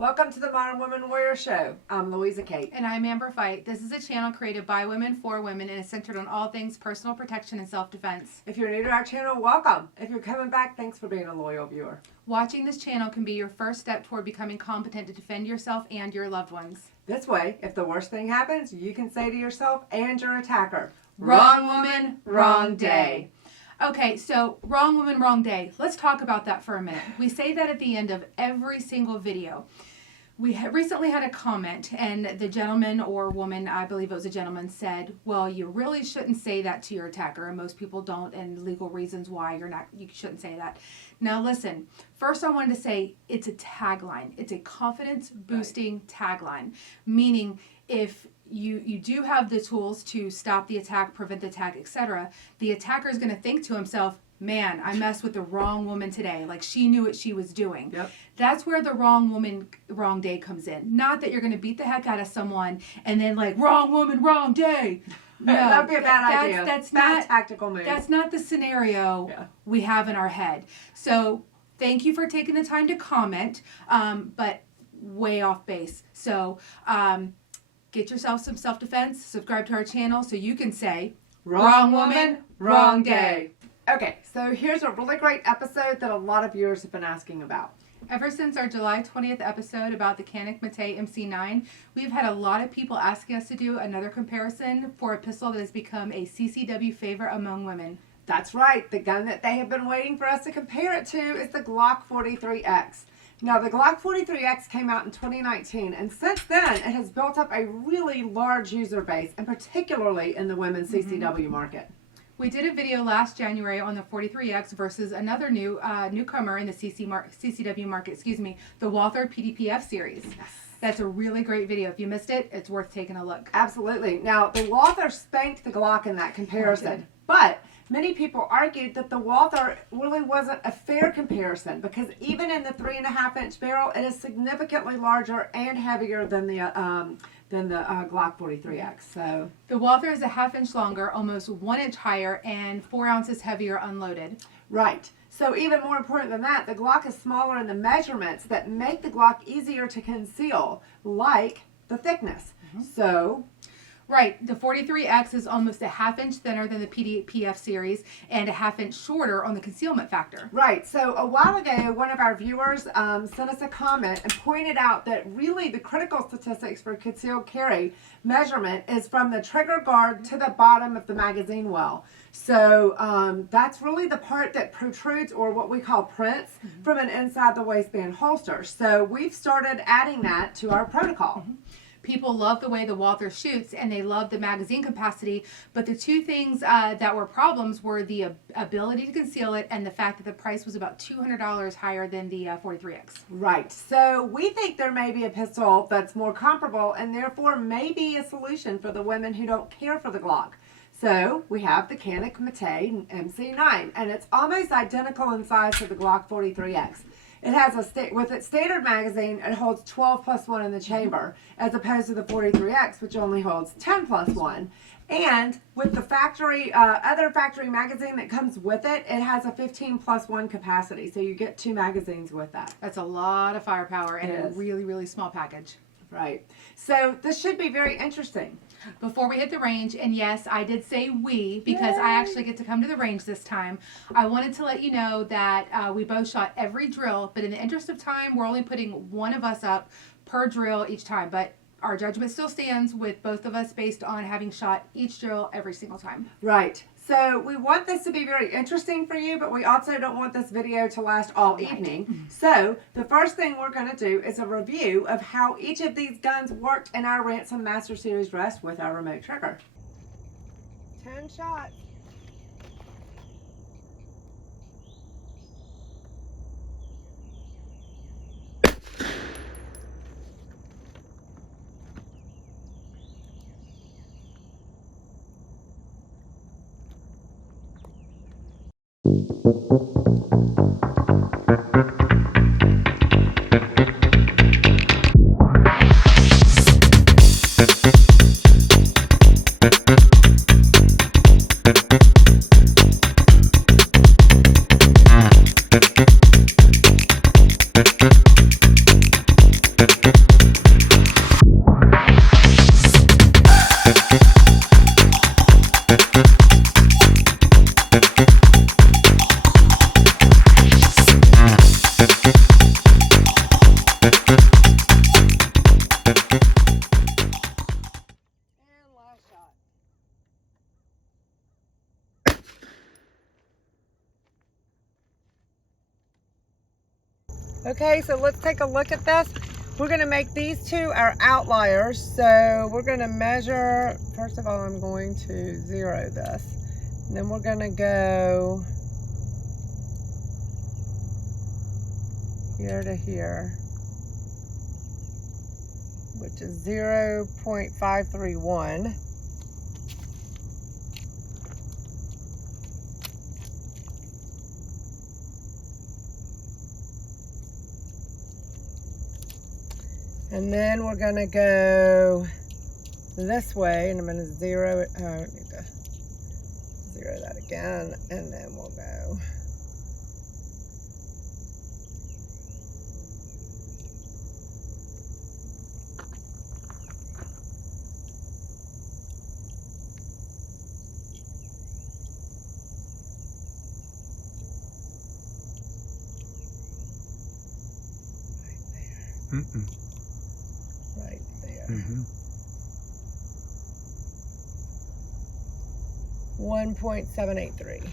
Welcome to the Modern Women Warrior Show. I'm Louisa Kate. And I'm Amber Fight. This is a channel created by women for women and is centered on all things personal protection and self-defense. If you're new to our channel, welcome. If you're coming back, thanks for being a loyal viewer. Watching this channel can be your first step toward becoming competent to defend yourself and your loved ones. This way, if the worst thing happens, you can say to yourself and your attacker, wrong woman, wrong day. Okay, so wrong woman, wrong day. Let's talk about that for a minute. We say that at the end of every single video. We recently had a comment, and the gentleman or woman, I believe it was a gentleman, said, well, you really shouldn't say that to your attacker, and most people don't, and legal reasons why you shouldn't say that. Now listen, first I wanted to say it's a tagline. It's a confidence-boosting tagline, meaning if you do have the tools to stop the attack, prevent the attack, etc., the attacker is going to think to himself, man, I messed with the wrong woman today. Like, she knew what she was doing. Yep. That's where the wrong woman, wrong day comes in. Not that you're going to beat the heck out of someone and then like, wrong woman, wrong day. No, that'd be a bad idea. That's bad not tactical move. That's not the scenario we have in our head. So thank you for taking the time to comment, but way off base. So get yourself some self-defense, subscribe to our channel so you can say, wrong woman, wrong day. Okay, so here's a really great episode that a lot of viewers have been asking about. Ever since our July 20th episode about the Canik Mete MC9, we've had a lot of people asking us to do another comparison for a pistol that has become a CCW favorite among women. That's right. The gun that they have been waiting for us to compare it to is the Glock 43x. Now, the Glock 43x came out in 2019, and since then, it has built up a really large user base, and particularly in the women's CCW market. We did a video last January on the 43x versus another newcomer in the CCW market, the Walther PDPF series. Yes. That's a really great video. If you missed it, it's worth taking a look. Absolutely. Now, the Walther spanked the Glock in that comparison, but many people argued that the Walther really wasn't a fair comparison because even in the 3.5-inch barrel, it is significantly larger and heavier than the Glock 43x. So the Walther is a 1/2 inch longer, almost 1 inch higher, and 4 ounces heavier unloaded. Right. So even more important than that, the Glock is smaller in the measurements that make the Glock easier to conceal, like the thickness. So right, the 43x is almost a 1/2 inch thinner than the PDPF series and a 1/2 inch shorter on the concealment factor. Right, so a while ago, one of our viewers sent us a comment and pointed out that really the critical statistics for concealed carry measurement is from the trigger guard to the bottom of the magazine well. So that's really the part that protrudes, or what we call prints, from an inside the waistband holster. So we've started adding that to our protocol. People love the way the Walther shoots, and they love the magazine capacity, but the two things that were problems were the ability to conceal it and the fact that the price was about $200 higher than the 43x. Right. So we think there may be a pistol that's more comparable and therefore may be a solution for the women who don't care for the Glock. So we have the Canik Mete MC9, and it's almost identical in size to the Glock 43x. It has with its standard magazine, it holds 12+1 in the chamber, as opposed to the 43x, which only holds 10+1. And with the factory, other factory magazine that comes with it, it has a 15+1 capacity. So you get 2 magazines with that. That's a lot of firepower in a really, really small package. Right. So this should be very interesting. Before we hit the range, and yes, I did say we because I actually get to come to the range this time, I wanted to let you know that we both shot every drill, but in the interest of time, we're only putting one of us up per drill each time. But our judgment still stands with both of us based on having shot each drill every single time. Right. So we want this to be very interesting for you, but we also don't want this video to last all evening. So the first thing we're going to do is a review of how each of these guns worked in our Ransom Master Series Rest with our remote trigger. 10 shots. Okay, so let's take a look at this. We're gonna make these two our outliers. So we're gonna measure, first of all, I'm going to zero this. And then we're gonna go here to here, which is 0.531. And then we're gonna go this way, and I'm gonna zero it. Oh, I need to zero that again, and then we'll go. Right there. 1.783.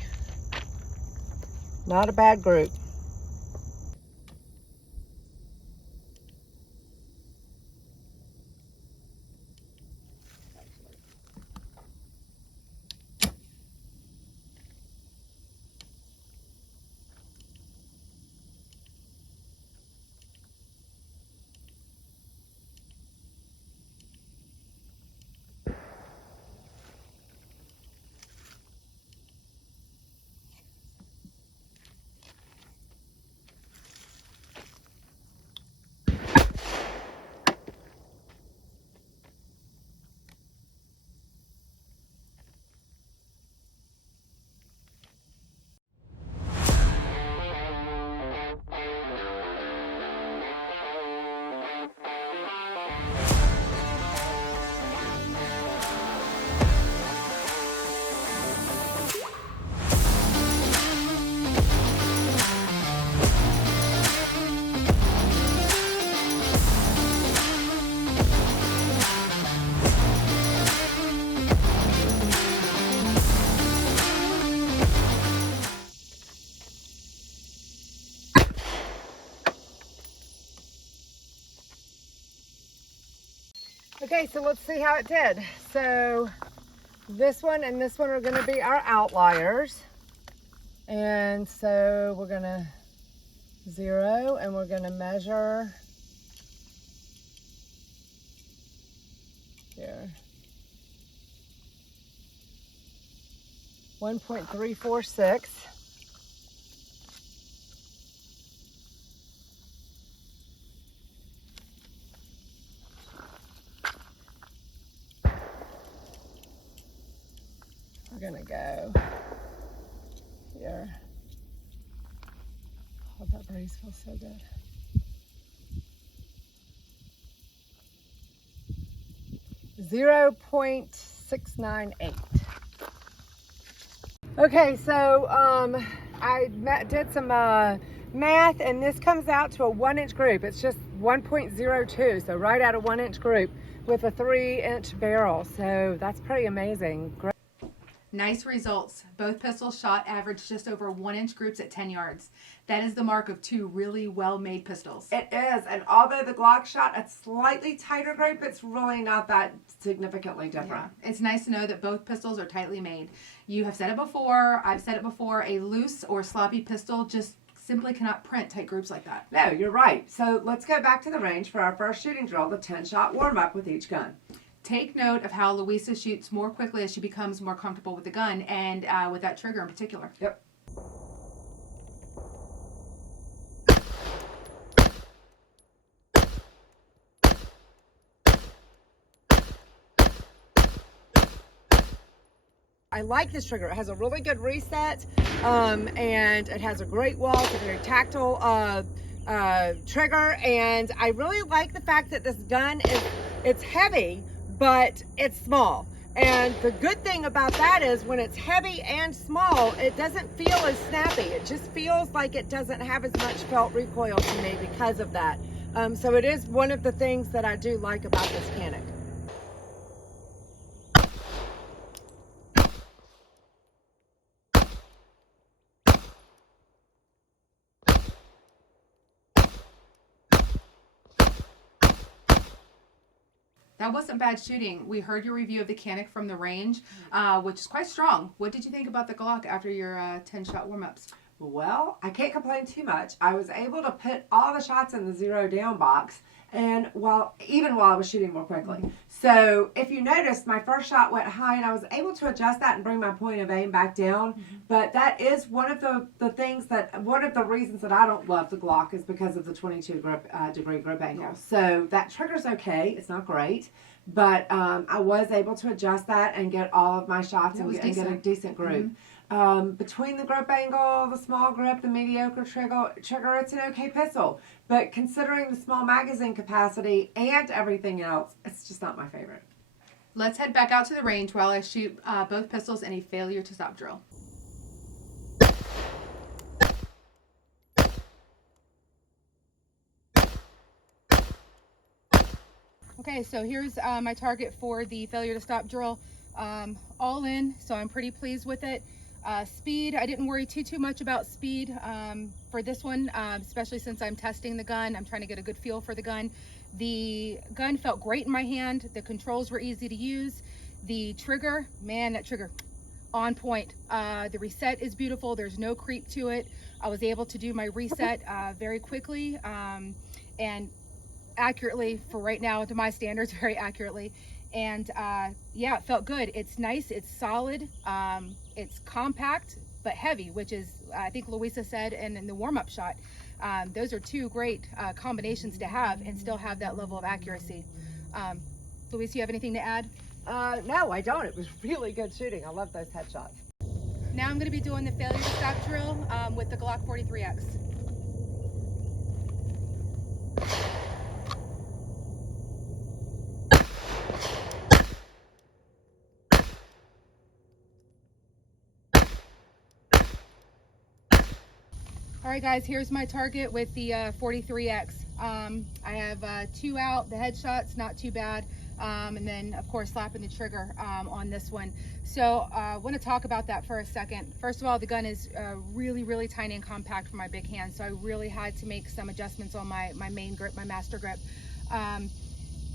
Not a bad group. Okay, so let's see how it did. So this one and this one are gonna be our outliers. And so we're gonna zero and we're gonna measure here. 1.346. We're gonna go here. Oh, that breeze feels so good. .698. Okay, so I did some math, and this comes out to a 1-inch group. It's just 1.02, so right out of 1-inch group with a 3-inch barrel. So that's pretty amazing. Great. Nice results. Both pistols shot averaged just over 1-inch groups at 10 yards. That is the mark of two really well-made pistols. It is, and although the Glock shot a slightly tighter group, it's really not that significantly different. Yeah. It's nice to know that both pistols are tightly made. You have said it before, I've said it before, a loose or sloppy pistol just simply cannot print tight groups like that. No, you're right. So let's go back to the range for our first shooting drill, the 10-shot warm-up with each gun. Take note of how Louisa shoots more quickly as she becomes more comfortable with the gun and with that trigger in particular. Yep. I like this trigger. It has a really good reset, and it has a great wall. It's a very tactile trigger, and I really like the fact that this gun it's heavy, but it's small. And the good thing about that is when it's heavy and small, it doesn't feel as snappy. It just feels like it doesn't have as much felt recoil to me because of that. So it is one of the things that I do like about this Canik. That wasn't bad shooting. We heard your review of the Canik from the range, which is quite strong. What did you think about the Glock after your 10-shot warm-ups? Well, I can't complain too much. I was able to put all the shots in the zero down box, and even while I was shooting more quickly. So if you noticed, my first shot went high, and I was able to adjust that and bring my point of aim back down. But that is one of the reasons that I don't love the Glock is because of the 22 degree grip angle. So that trigger's okay. It's not great. But I was able to adjust that and get all of my shots and get a decent group. Between the grip angle, the small grip, the mediocre trigger, it's an okay pistol. But considering the small magazine capacity and everything else, it's just not my favorite. Let's head back out to the range while I shoot both pistols in a failure to stop drill. Okay, so here's my target for the failure to stop drill. All in, so I'm pretty pleased with it. Speed, I didn't worry too much about speed for this one, especially since I'm testing the gun. I'm trying to get a good feel for the gun. The gun felt great in my hand. The controls were easy to use. The trigger, man, that trigger, on point. The reset is beautiful. There's no creep to it. I was able to do my reset very quickly and accurately for right now, to my standards, very accurately. And yeah, it felt good. It's nice, it's solid, it's compact but heavy, which is, I think Louisa said, and in the warm-up shot, those are two great combinations to have and still have that level of accuracy. Louisa, you have anything to add? No, I don't. It was really good shooting. I love those headshots. Now I'm going to be doing the failure to stop drill with the Glock 43x. All right, guys, here's my target with the 43x. I have 2 out, the headshots, not too bad. And then, of course, slapping the trigger on this one. So I want to talk about that for a second. First of all, the gun is really tiny and compact for my big hand, so I really had to make some adjustments on my main grip, my master grip.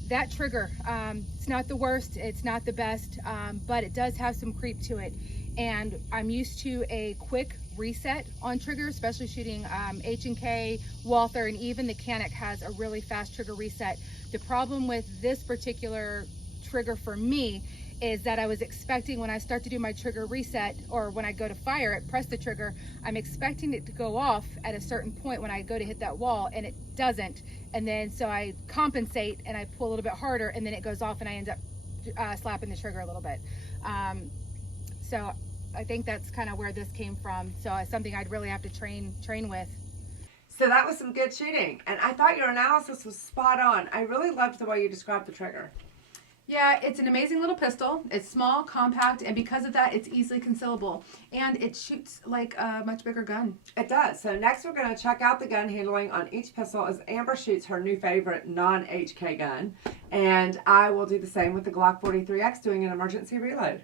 That trigger, it's not the worst, it's not the best, but it does have some creep to it. And I'm used to a quick reset on trigger, especially shooting H&K, Walther, and even the Canik has a really fast trigger reset. The problem with this particular trigger for me is that I was expecting when I start to do my trigger reset, or when I go to fire it, press the trigger, I'm expecting it to go off at a certain point when I go to hit that wall, and it doesn't. And then so I compensate and I pull a little bit harder, and then it goes off and I end up slapping the trigger a little bit. So I think that's kind of where this came from. So it's something I'd really have to train with. So that was some good shooting, and I thought your analysis was spot on. I really loved the way you described the trigger. Yeah, it's an amazing little pistol. It's small, compact, and because of that, it's easily concealable. And it shoots like a much bigger gun. It does. So next we're going to check out the gun handling on each pistol as Amber shoots her new favorite non-HK gun. And I will do the same with the Glock 43x, doing an emergency reload.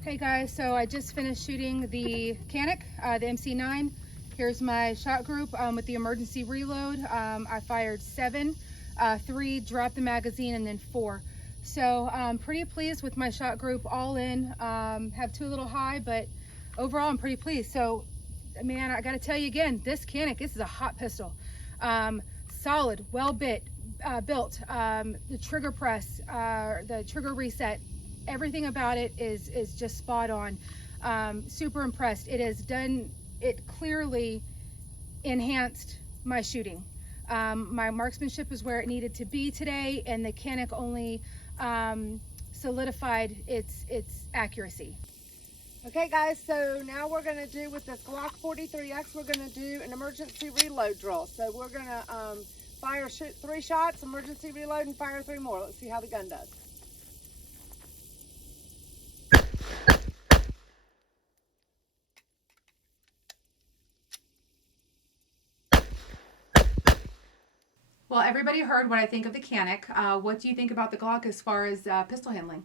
Hey guys, so I just finished shooting the Canik, the MC9. Here's my shot group with the emergency reload. I fired 7, 3, dropped the magazine, and then 4. So I'm pretty pleased with my shot group all in. Have 2 a little high, but overall I'm pretty pleased. So, man, I gotta tell you again, this Canik, this is a hot pistol. Solid, well built. The trigger press, the trigger reset, everything about it is just spot on. Super impressed. It clearly enhanced my shooting. My marksmanship is where it needed to be today, and the Canik only solidified its accuracy. Okay guys, so now we're going to do with this Glock 43x, we're going to do an emergency reload drill. So we're going to shoot 3 shots, emergency reload, and fire 3 more. Let's see how the gun does. Well, everybody heard what I think of the Canik. What do you think about the Glock as far as pistol handling?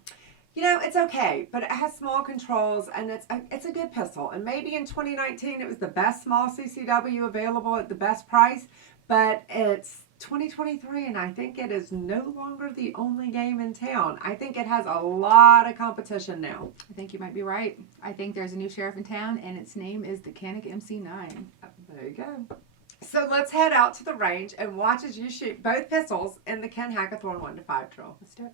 You know, it's okay, but it has small controls, and it's a good pistol. And maybe in 2019 it was the best small CCW available at the best price, but it's 2023, and I think it is no longer the only game in town. I think it has a lot of competition now. I think you might be right. I think there's a new sheriff in town, and its name is the Canik MC9. There you go. So let's head out to the range and watch as you shoot both pistols in the Ken Hackathorn 1 to 5 drill. Let's do it.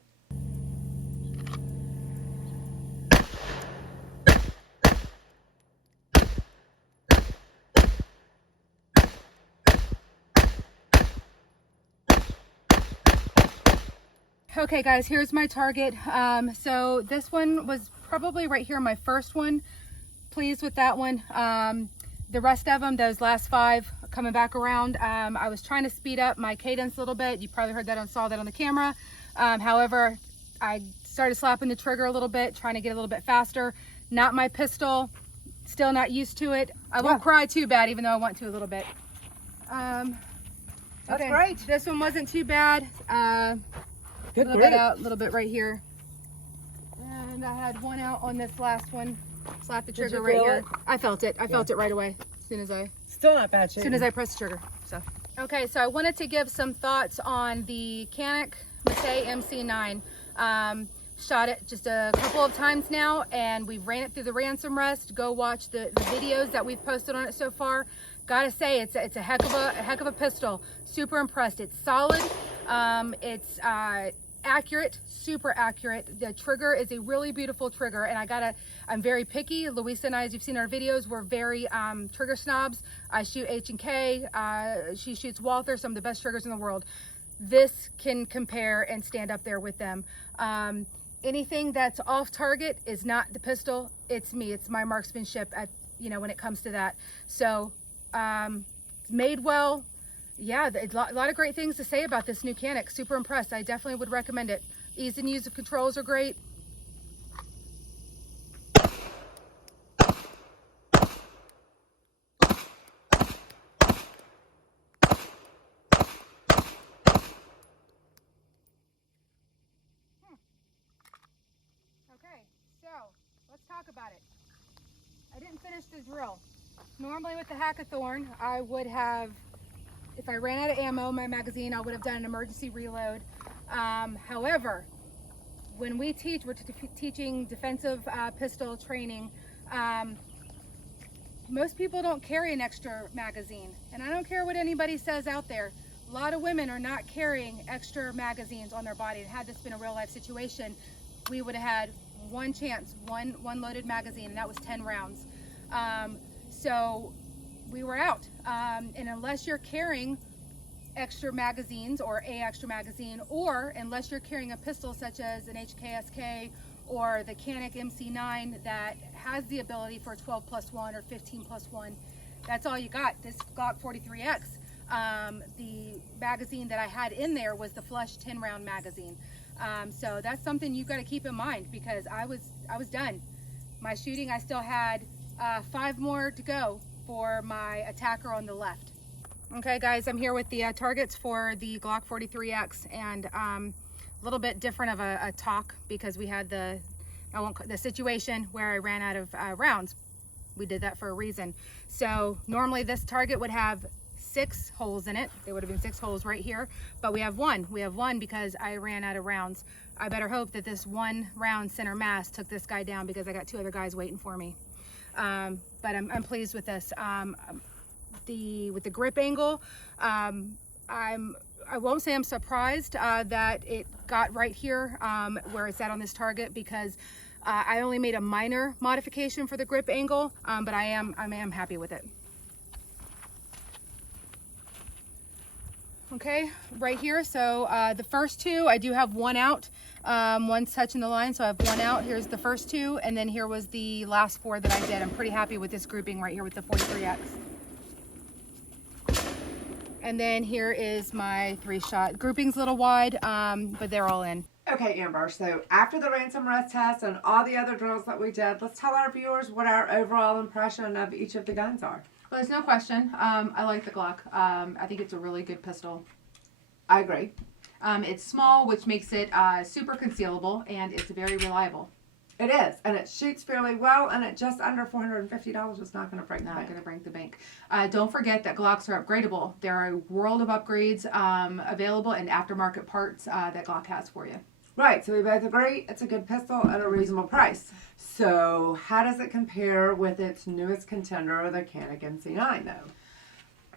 Okay guys, here's my target. So this one was probably right here, my first one. Pleased with that one. The rest of them, those last 5 coming back around, I was trying to speed up my cadence a little bit. You probably heard that and saw that on the camera. However, I started slapping the trigger a little bit, trying to get a little bit faster. Not my pistol, still not used to it. I won't cry too bad, even though I want to a little bit. That's great. This one wasn't too bad. A little bit out, a little bit right here. And I had one out on this last one. Slap the trigger right here. I felt it. I felt it right away as soon as I still not bad shape. As soon as I pressed the trigger. So okay, so I wanted to give some thoughts on the Canik Mete MC9. Shot it just a couple of times now, and we ran it through the Ransom Rest. Go watch the videos that we've posted on it so far. Gotta say, it's a heck of a pistol. Super impressed. It's solid. It's accurate, super accurate. The trigger is a really beautiful trigger, and I'm very picky. Louisa and I, as you've seen in our videos, we're very trigger snobs. I shoot H&K. She shoots Walther, some of the best triggers in the world. This can compare and stand up there with them. Anything that's off target is not the pistol, it's me. It's my marksmanship when it comes to that. So made well. Yeah, a lot of great things to say about this new Canik. Super impressed. I definitely would recommend it. Ease and use of controls are great. Okay, so let's talk about it. I didn't finish the drill. Normally with the Hackathorn, I would have, if I ran out of ammo in my magazine, I would have done an emergency reload. However, when we're teaching defensive pistol training, most people don't carry an extra magazine. And I don't care what anybody says out there. A lot of women are not carrying extra magazines on their body. And had this been a real life situation, we would have had one chance, one loaded magazine, and that was 10 rounds. So we were out. And unless you're carrying extra magazines or a extra magazine, or unless you're carrying a pistol such as an HKSK or the Canik MC9 that has the ability for 12+1 or 15+1, that's all you got. This Glock 43x, the magazine that I had in there was the flush 10-round magazine. So that's something you've got to keep in mind, because I was done. My shooting, I still had 5 more to go for my attacker on the left. Okay guys, I'm here with the targets for the Glock 43x, and a little bit different of a talk, because we had the situation where I ran out of rounds. We did that for a reason. So normally this target would have 6 holes in it. There would have been 6 holes right here, but we have one. We have one because I ran out of rounds. I better hope that this 1 round center mass took this guy down, because I got 2 other guys waiting for me. But I'm pleased with this. With the grip angle, I won't say I'm surprised that it got right here where it's at on this target, because I only made a minor modification for the grip angle, but I am happy with it. Okay, right here. So the first 2, I do have 1 out. One's touching the line, so I have 1 out. Here's the first 2, and then here was the last 4 that I did. I'm pretty happy with this grouping right here with the 43x. And then here is my 3-shot. Grouping's a little wide, but they're all in. Okay, Amber, so after the Ransom Rest test and all the other drills that we did, let's tell our viewers what our overall impression of each of the guns are. Well, there's no question. I like the Glock. I think it's a really good pistol. I agree. It's small, which makes it super concealable, and it's very reliable. It is, and it shoots fairly well, and at just under $450, it's not going to break the bank. Not going to break the bank. Don't forget that Glocks are upgradable. There are a world of upgrades available and aftermarket parts that Glock has for you. Right, so we both agree it's a good pistol at a reasonable price. So how does it compare with its newest contender, the Canik MC9, though?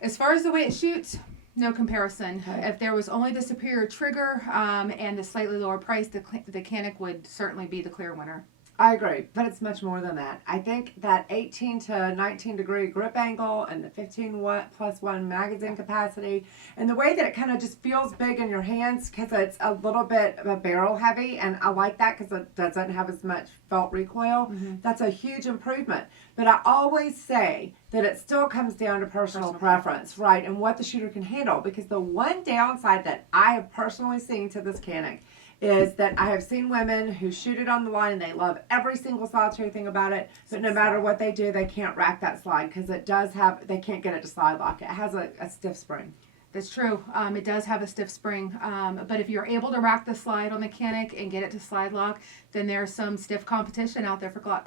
As far as the way it shoots, no comparison. Okay. If there was only the superior trigger and the slightly lower price, the Canik would certainly be the clear winner. I agree, but it's much more than that. I think that 18 to 19 degree grip angle and the 15+1 magazine capacity and the way that it kind of just feels big in your hands because it's a little bit of a barrel heavy, and I like that because it doesn't have as much felt recoil. That's a huge improvement. But I always say that it still comes down to personal preference, right, and what the shooter can handle, because the one downside that I have personally seen to this Canik is that I have seen women who shoot it on the line and they love every single solitary thing about it, but no matter what they do, they can't rack that slide because it does have, they can't get it to slide lock. It has a stiff spring. That's true. It does have a stiff spring, but if you're able to rack the slide on the Canik and get it to slide lock, then there's some stiff competition out there for Glock.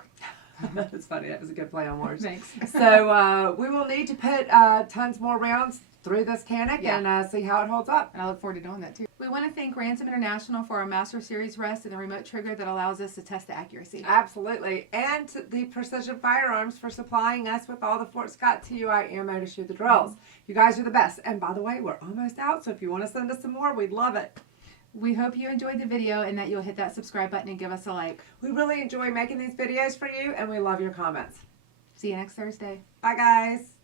That's funny. That was a good play on words. Thanks. So we will need to put tons more rounds through this Canik and see how it holds up. And I look forward to doing that too. We want to thank Ransom International for our Master Series Rest and the remote trigger that allows us to test the accuracy. Absolutely. And to the Precision Firearms for supplying us with all the Fort Scott TUI ammo to shoot the drills. You guys are the best. And by the way, we're almost out, so if you want to send us some more, we'd love it. We hope you enjoyed the video and that you'll hit that subscribe button and give us a like. We really enjoy making these videos for you, and we love your comments. See you next Thursday. Bye, guys.